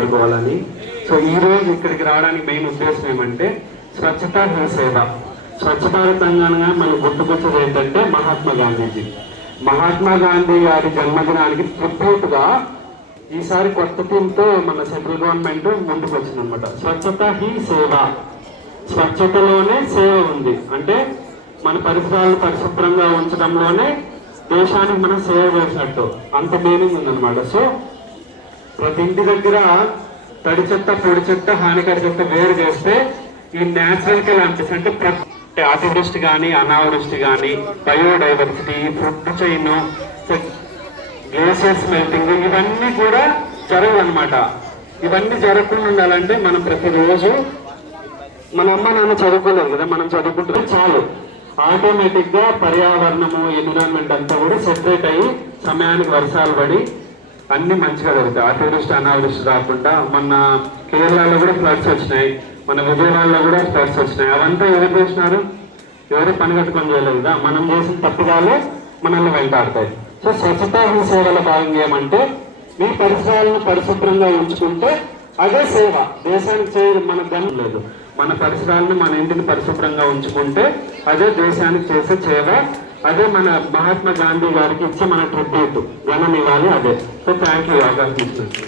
ఆడుకోవాలని. So ఈ రోజు ఇక్కడికి రావడానికి మెయిన్ ఉద్దేశం ఏమంటే స్వచ్ఛతా హీ సేవ. స్వచ్ఛ భారత్ తెలంగాణగా మనకు గుర్తుకొచ్చేది ఏంటంటే మహాత్మా గాంధీజీ. మహాత్మా గాంధీ గారి జన్మదినానికి ట్రిబ్యూట్గా ఈసారి కొత్త థీమ్తో మన సెంట్రల్ గవర్నమెంట్ ముందుకు వచ్చిందనమాట. స్వచ్ఛతా హీ సేవ. స్వచ్ఛతలోనే సేవ ఉంది. అంటే మన పరిసరాలను పరిశుభ్రంగా ఉంచడంలోనే దేశానికి మనం సేవ చేసినట్టు అంత మీనింగ్ ఉందన్నమాట. సో ప్రతి ఇంటి దగ్గర తడి చెత్త, పొడి చెత్త, హానికర చెత్త వేరు చేస్తే ఈ న్యాచురల్ కెలామిటీస్ అంటే అతివృష్టి కానీ, అనావృష్టి కానీ, biodiversity, food chain, glaciers melting ఇవన్నీ కూడా జరగవన్నమాట. ఇవన్నీ జరగకుండా ఉండాలంటే మనం ప్రతిరోజు మన అమ్మ నాన్న చదువుకోలేదు కదా, మనం చదువుకుంటే చాలు ఆటోమేటిక్ గా పర్యావరణము, ఎన్విరాన్మెంట్ అంతా కూడా సెపరేట్ అయ్యి సమయానికి వర్షాలు పడి అన్ని మంచిగా జరుగుతాయి. అతివృష్టి అనావృష్టి రాకుండా మొన్న కేరళలో కూడా ఫ్లడ్స్ వచ్చినాయి, మన విజయవాడలో కూడా ఫ్లడ్స్ వచ్చినాయి. అవంతా ఎవరు చేసినారు? ఎవరు పని కట్టుకొని చేయలేదు కదా. మనం చేసిన తప్పుగాలే మనల్ని వెంటాడతాయి. సో స్వచ్ఛతా హీ సేవల భాగంగా ఏమంటే మీ పరిసరాలను పరిశుభ్రంగా ఉంచుకుంటే అదే సేవ. దేశానికి చేయడం మనకు గనం లేదు. మన పరిసరాలను, మన ఇంటిని పరిశుభ్రంగా ఉంచుకుంటే అదే దేశానికి చేసే సేవ. అదే మన మహాత్మా గాంధీ గారికి ఇచ్చే మన ట్రిబ్యూట్, ఘనం ఇవ్వాలి అదే. సో థ్యాంక్ యూ అవకాశం ఇచ్చినట్టు.